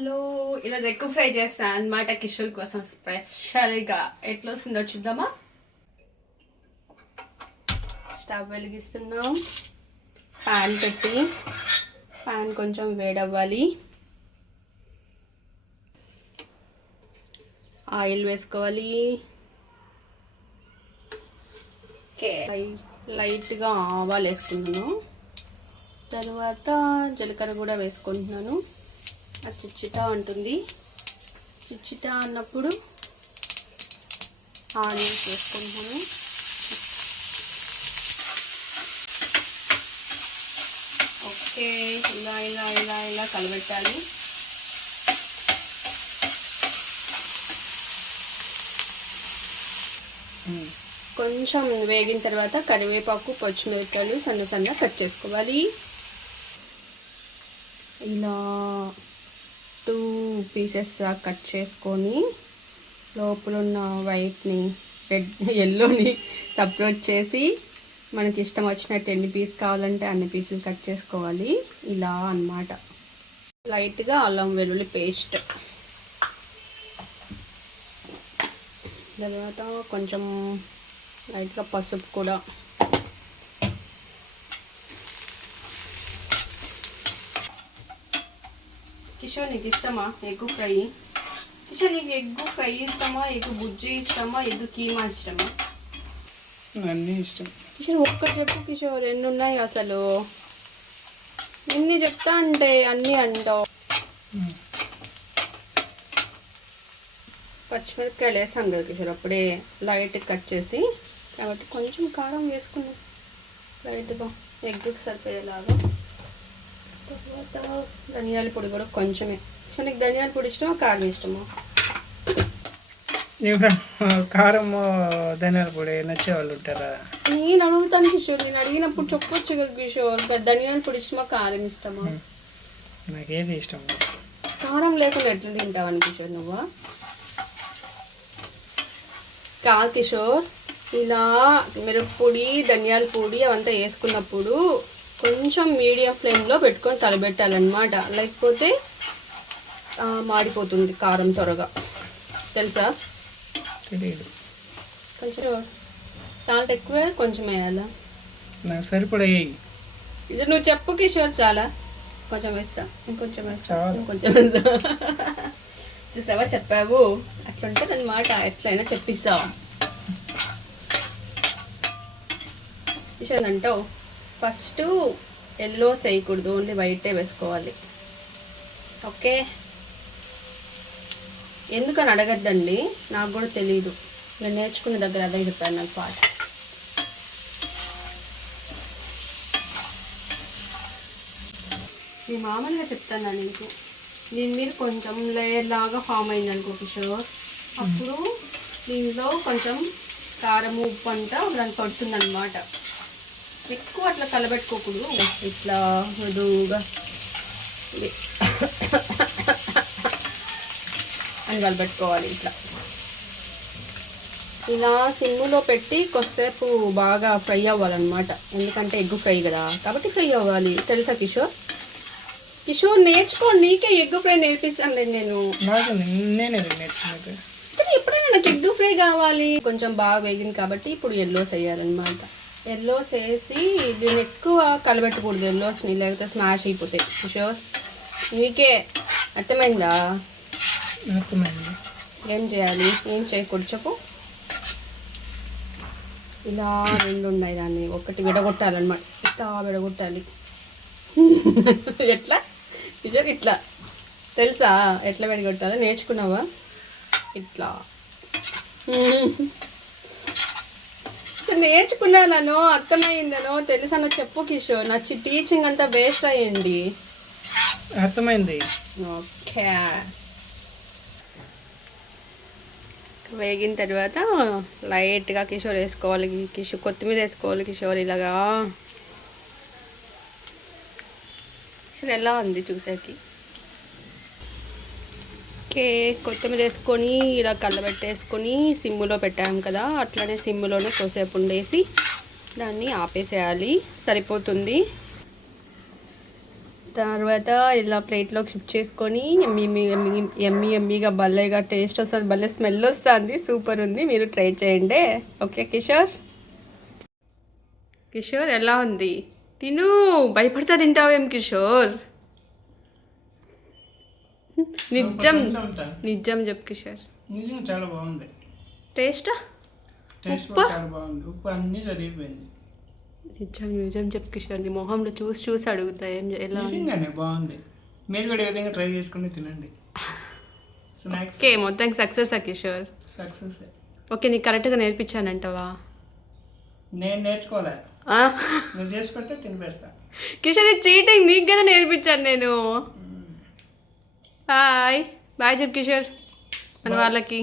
Hello, ఈరోజు ఎక్కువ fry చేస్తాను అన్నమాట కిషోర్ కోసం స్పెషల్గా. ఎట్లా వస్తుందో చూద్దామా. స్టవ్ వెలిగిస్తున్నాం, ప్యాన్ పెట్టి ప్యాన్ కొంచెం వేడవ్వాలి. ఆయిల్ వేసుకోవాలి. ఓకే, లైట్గా ఆవాలు వేసుకుంటున్నాను. తర్వాత జీలకర్ర కూడా వేసుకుంటున్నాను. అది చిచ్చిటా ఉంటుంది. చిచ్చిటా అన్నప్పుడు ఆనియన్స్ వేసుకుంటున్నాను. ఓకే, ఇలా ఇలా ఇలా ఇలా కలబెట్టాలి. కొంచెం వేగిన తర్వాత కరివేపాకు, పచ్చిమిరపకాయలు సన్న సన్నగా కట్ చేసుకోవాలి. ఇలా 2 పీసెస్ కట్ చేసుకొని లోపల ఉన్న వైట్ని, ఎల్లోని సపరేట్ చేసి మనకి ఇష్టం వచ్చినట్టు ఎన్ని పీస్ కావాలంటే అన్ని పీసులు కట్ చేసుకోవాలి. ఇలా అన్నమాట. లైట్గా అల్లం వెల్లుల్లి పేస్ట్, తర్వాత కొంచెం లైట్గా పసుపు కూడా. కిషోర్, నీకు ఇష్టమా ఎగ్ ఫ్రై? కిషోర్, నీకు ఎగ్ ఫ్రై ఇష్టమా, ఎగ్ బుజ్జి ఇష్టమా, ఎగ్ కీమా ఇష్టమా? అన్నీ ఇష్టం. కిషోర్ ఒక్కటి చెప్పు కిషోర్, ఎన్ని ఉన్నాయి అసలు? ఎన్ని చెప్తా అంటే అన్నీ అంటావు. పచ్చిమిరపకాయలు వేసాం కదా కిషోర్ అప్పుడే, లైట్ కట్ చేసి, కాబట్టి కొంచెం కారం వేసుకున్నాం లైట్గా ఎగ్కి సరిపోయేలాగా. తర్వాత ధనియాల పొడి కూడా కొంచెమే. సో నీకు ధనియాల పొడి ఇష్టమా, కారం ఇష్టమా? కారం ధనియాల పొడి నచ్చే వాళ్ళు ఉంటారా? నేను అడుగుతాను కిషోర్, నేను అడిగినప్పుడు చెప్పొచ్చు కదా కిషోర్. ధనియాల పొడి ఇష్టమా, కారం ఇష్టమా? నాకేది ఇష్టం. కారం లేకుండా ఎట్లా తింటావని కిషోర్ నువ్వు? కాదు కిషోర్, ఇలా మిరప్పొడి, ధనియాల పొడి అవంతా వేసుకున్నప్పుడు కొంచెం మీడియం ఫ్లేమ్లో పెట్టుకొని తలబెట్టాలన్నమాట. లేకపోతే మాడిపోతుంది కారం త్వరగా, తెలుసా? తెలియదు. కొంచెం సాల్ట్ ఎక్కువ కొంచెం వేయాలా? నాకు సరిపడా ఇది నువ్వు చెప్పు కిషోర్. చాలా కొంచెం వేస్తా, ఇంకొంచెం వేస్తా, ఇంకొంచెం వేస్తా. చూసావా, చెప్పావు. అట్లుంటుంది అన్నమాట, ఎట్లయినా చెప్పిస్తావు. కిషోర్ అంటావు ఫస్ట్ ఎల్లో వేయకూడదు, ఓన్లీ వైటే వేసుకోవాలి. ఓకే, ఎందుకని అడగద్దండి, నాకు కూడా తెలీదు. నేను నేర్చుకునే దగ్గర అదే చెప్పాను నాకు పాట. నేను మామూలుగా చెప్తాను నీకు. దీని మీద కొంచెం లేయర్ లాగా ఫామ్ అయింది అనుకో కిషోర్, అప్పుడు దీనిలో కొంచెం కారం, ఉప్పు అంతా దానికి పడుతుంది అనమాట. ఎక్కువ అట్లా కలబెట్టుకోకూడదు, ఇట్లా మృదువుగా అని కలబెట్టుకోవాలి. ఇట్లా ఇలా సిమ్ములో పెట్టి కొద్దిసేపు బాగా ఫ్రై అవ్వాలన్నమాట. ఎందుకంటే ఎగ్ ఫ్రై కదా, కాబట్టి ఫ్రై అవ్వాలి. తెలుసా కిషోర్? కిషోర్ నేర్చుకో, నీకే ఎగ్ ఫ్రై నేర్పిస్తాను నేను. ఎప్పుడైనా నాకు ఎగ్ ఫ్రై కావాలి. కొంచెం బాగా వేగింది కాబట్టి ఇప్పుడు ఎల్లోస్ వేయాలన్నమాట. ఎల్లోస్ వేసి దీన్ని ఎక్కువ కలబెట్టకూడదు, ఎల్లోస్ని, లేకపోతే స్మాష్ అయిపోతాయి. కిషోర్ నీకే అర్థమైందా? అర్థమైంది. ఏం చేయాలి, ఏం చేయకూడదు చెప్పు. ఇలా 2 ఉన్నాయి, దాన్ని ఒకటి విడగొట్టాలన్నమాట. ఇట్లా విడగొట్టాలి. ఎట్లా కిషోర్? ఇట్లా. తెలుసా ఎట్లా విడగొట్టాలో? నేర్చుకున్నావా? ఇట్లా నేర్చుకున్నానో, అర్థమైందనో తెలుసనో చెప్పు కిషోర్. నా టీచింగ్ అంతా వేస్ట్ అయ్యండి. అర్థమైంది. ఓకే, వేగిన తర్వాత లైట్గా కిషోర్ వేసుకోవాలి. కిషోర్ కొత్తిమీర వేసుకోవాలి కిషోర్. ఇలాగా కిషోర్ ఎలా ఉంది చూసాకి? ఓకే, కొత్తిమీర వేసుకొని ఇలా కళ్ళబెట్టేసుకొని సిమ్ములో పెట్టాం కదా, అట్లనే సిమ్ములోనే కొద్దిసేపు ఉండేసి దాన్ని ఆపేసేయాలి, సరిపోతుంది. తర్వాత ఇలా ప్లేట్లోకి షిఫ్ట్ చేసుకొని ఎమ్మీగా భలేగా టేస్ట్ వస్తుంది, భలే స్మెల్ వస్తుంది, సూపర్ ఉంది. మీరు ట్రై చేయండి. ఓకే కిషోర్, కిషోర్ ఎలా ఉంది? తిను, భయపడతా తింటావేం కిషోర్? నిజం నిజం చెప్పు కిషోర్. నిజం చాలా బాగుంది. టేస్ట్ టేస్ట్ చాలా బాగుంది. ఉప్పు అన్నీ సరిపోయింది. నిజం చెప్పు కిషోర్. నీ మొహంలో చూసి అడుగుతా ఏం ఎలా నిజంగానే బాగుంది. మీరు కూడా ఈ విధంగా ట్రై చేసుకుని తినండి. స్నాక్స్ ఓకే, మొత్తం సక్సెస్ కిషోర్. సక్సెస్. ఓకే, నీకు కరెక్ట్గా నేర్పించానంటవా? నేను నేర్చుకోలే, ఆ? నువ్వు చేసి పెడితే తిని పెడతా. కిషోర్, ఇది చీటింగ్, నీకు కదా నేర్పించాను నేను. బాయ్ చెప్పు కిషోర్ మన వాళ్ళకి.